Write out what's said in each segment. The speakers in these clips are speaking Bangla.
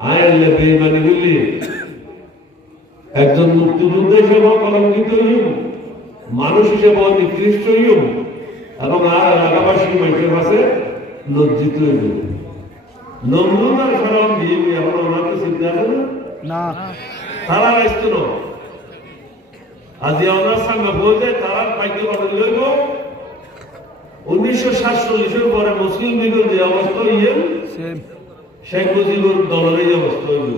আয়াল্লে বেঈমানি বললি একজন মুক্তিযোদ্ধা হিসেবে কলঙ্কিত হইম, মানুষ হিসেবে নিকৃষ্ট হইম, এবং আর এলাকাবাসী মানুষের কাছে লজ্জিত হইব। নমরুদ আর ফেরাউন দিয়ে এখন ওনার তো চিন্তা আছে না, তারা আসতো না। আজ ওনার সঙ্গে বলতে তারা পাইতে পারে লইব 1947 পরে মুসলিম লীগের যে অবস্থা হইয়ে শেখ মুজিবুর দলের এই অবস্থা হইল।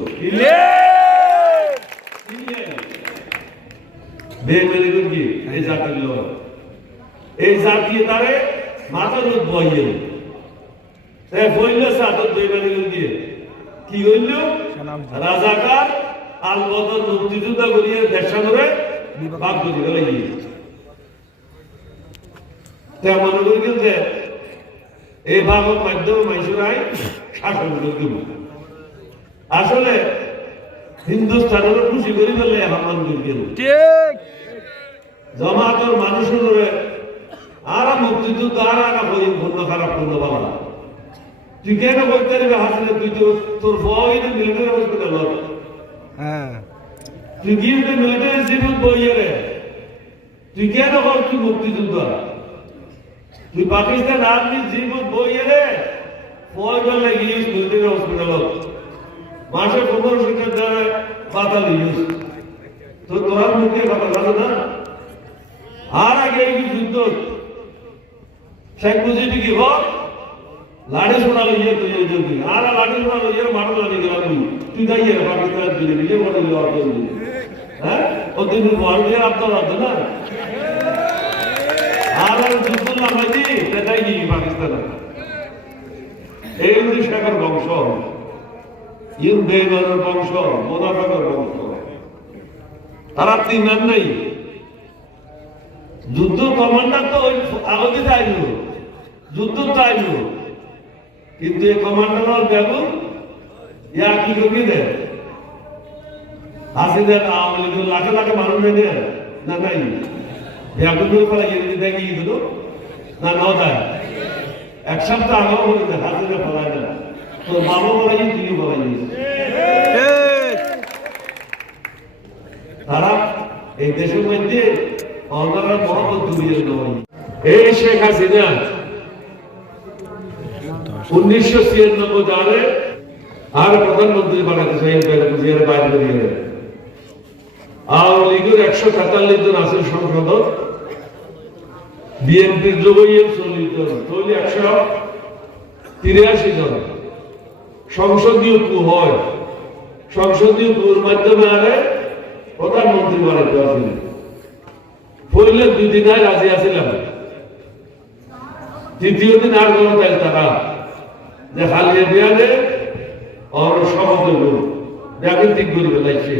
এই জাতির লোক এই জাতি তারে মাথার রোদ বইয়ে বইল সাদর দিয়ে কি হইল রাজাকার আলবদর মুক্তিযোদ্ধা করিয়ে দেশা করে ভাগ করে গেল। মনে করি যে এই ভাগের মাধ্যমে মানুষরাই শাসন করে দিব। আসলে হিন্দুস্তানের খুশি করি ফেললে হামান গেল জমাতর মানুষের আর মুক্তিযুদ্ধ আর আনা করি পূর্ণ খারাপ পূর্ণ বাবা তুই কেন করতে পারবি হাসিলে তুই তো তোর ফয়নি মিলিটারি হসপিটাল তুই গিয়ে মিলিটারি জীবন বইয়ে রে তুই কেন কর তুই মুক্তিযুদ্ধ তুই পাকিস্তান আর্মি জীবন বইয়ে রে ফয় করলে গিয়েছিস মিলিটারি হসপিটাল মাসে 1500 টাকা দেয় পাতা দিয়েছিস তো তোর মুখে কথা জানো না। আর আগে এই যুদ্ধ শেখ মুজিব কি হোক লাড়ি শোনালো ইয়ে তুই জলদি আর লাড়ি শোনালো ইয়ে মারো লাড়ি গেলাম তুই দাইয়ে পাকিস্তান দিলে নিজে মনে দিল অর্থ দিলি হ্যাঁ ও দিন বড় দিয়ে আপনার অর্থ না আর যুদ্ধ নামাইছি সেটাই কি পাকিস্তান এই শেখের বংশ ইউন বেইমানের বংশ মোনাফেকের বংশ তারা তিন নাম নেই। যুদ্ধ কমান্ডার তো ওই আগতে চাইল যুদ্ধ চাইল কিন্তু এই কমান্ডার বেগুন ইয়া কি করবি দে হাসি দেন আওয়ামী লীগ লাখে লাখে মানুষ নেই না নাই বেগুন ফেলা গিয়ে দেখি দিল না ন দেয় এক সপ্তাহ আগেও বলে দেয় হাসি দেয় ফেলায় না তোর বাবা বলাই তুই বলাই তারা এই দেশের মধ্যে অন্যরা মহব্বত দূরিয়ে নয়। এই শেখ হাসিনা 1996 সালে আর প্রধানমন্ত্রী বানাতে চাই বাইরে দিয়ে আওয়ামী লীগের 143 জন আছেন সংসদ, বিএনপির যোগইয়ে 40 জন, তৈরি 183 জন। সংসদীয় কু হয়, সংসদীয় কুর মাধ্যমে আরে প্রধানমন্ত্রী বানাতে আসেন। পড়লে 2 দিন আগে রাজি আসিলাম, তৃতীয় দিন আর কোনো তাই টাকা যে হালিয়ে বিয়ানে আর শপথ দেখেন ঠিক করে বেলাইছে।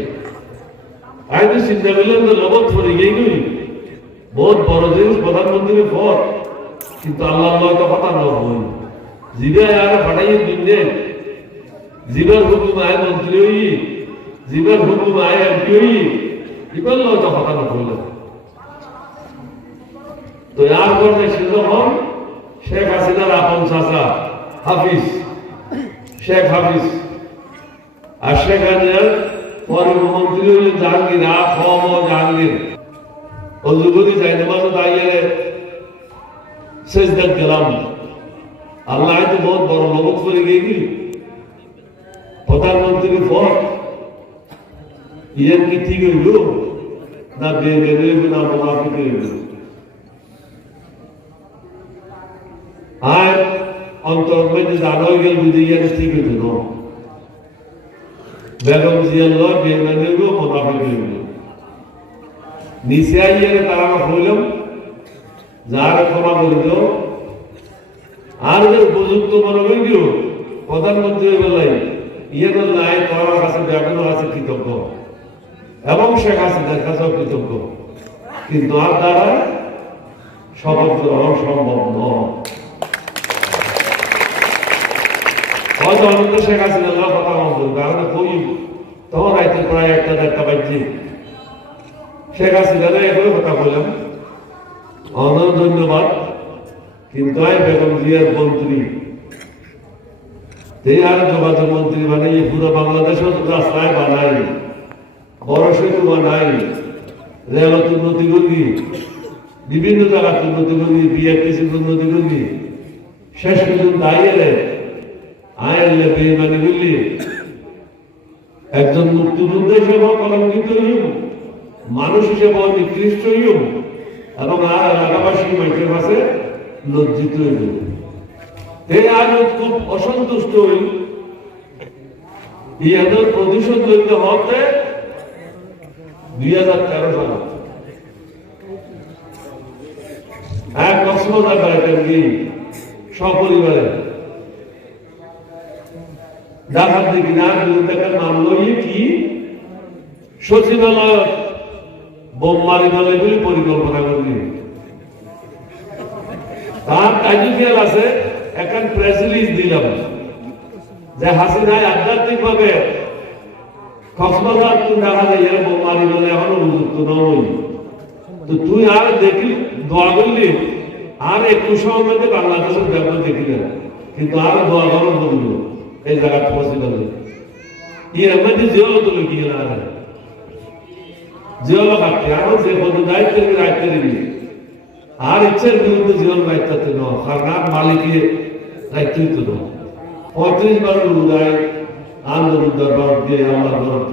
আমি তো চিন্তা করলাম তো লগত পড়ে গিয়ে বহুত বড় জিনিস প্রধানমন্ত্রীর পদ, কিন্তু আল্লাহ তো কথা না বল জিবে আর ফাটাইয়ে দিন জীবের হুকুম আয় মন্ত্রী হই, জীবের হুকুম আয় এমপি হই, এবার তো কথা না বলল। তো আর পরে যখন শেখ হাসিনার আপন চাচা হাফিজ শেখ হাফিজ আর শেখ হাসিনার পরমন্ত্রী হইলেন জাহাঙ্গীর জাহাঙ্গীর ও যুবতী যাই নামাজ দাঁড়িয়ে সেজদাত গেলাম। আল্লাহ তো বহুত বড় নবত করে গিয়ে প্রধানমন্ত্রীর পদ ইয়ের কি ঠিক হইল না বেড়ে না মোনাফিক হইল। আর অন্তর মধ্যে জানা হয়ে গেল বুঝে গিয়ে ঠিক হইল না বেগম জিয়ার লয় বেড়ে হইল মোনাফিক হইল। নিচে আইয়ে তারা হইলাম যারা ক্ষমা করিল আর যে উপযুক্ত মনে হইল প্রধানমন্ত্রী বেলায় ইয়ে তো নাই তোমার কাছে বেগুনও আছে কৃতজ্ঞ এবং শেখ হাসিনার কাছেও কৃতজ্ঞ, কিন্তু আর দ্বারা শপথ গ্রহণ সম্ভব নয়। হয়তো আমি তো শেখ হাসিনার কথা বলবো কারণ কই তখন আইতে প্রায় 1-1.5 বাজছে। শেখ হাসিনার একই কথা বললাম অনেক ধন্যবাদ, কিন্তু বেগম জিয়ার মন্ত্রী এই আর যোগাযোগ মন্ত্রী মানে এই পুরো বাংলাদেশের রাস্তায় বানাই, বড় সেতু বানাই, রেলত উন্নতি করি, বিভিন্ন জায়গায় উন্নতি করি, বিআরটিসি উন্নতি করি, শেষ পর্যন্ত আয়ের বেইমানি করলি একজন মুক্তিযুদ্ধ হিসেবে কলঙ্কিত হইম, মানুষ হিসেবে নিকৃষ্ট হইম, এবং আর এলাকাবাসী মানুষের কাছে লজ্জিত হইল। এই আজ খুব অসন্তুষ্ট হইল। ইয়াদের প্রতিশোধ লইতে হতে 2013 সাল এক কক্সবাজার বেড়াতে গিয়ে সপরিবারে ডাকাত দেখি না টাকার মামলা কি সচিবালয় বোম মারি বলে বলে পরিকল্পনা করি। তার কার্যক্রিয়াল আছে এখন প্রেস রিলিজ দিলাম যে হাসিনায় আধ্যাত্মিক ভাবে কক্সবাজার তুই দেখা যায় এর বোম মারি বলে এখনো উপযুক্ত নয়। তো তুই আর দেখি দোয়া করলি আর একটু সময় মধ্যে বাংলাদেশের ব্যাপার দেখিলে, কিন্তু আর দোয়া করার বললো এই জায়গা পসিবল এর মধ্যে জিওলো তুলে গিয়ে না জিওলো কাটতে আরো যে পদে দায়িত্ব নিবি আর ইচ্ছের বিরুদ্ধে জীবন দায়িত্ব ন কারণ মালিকের দায়িত্বই তো ন 35 বার উদয় আন্দোলন দরবার দিয়ে আমার বরফ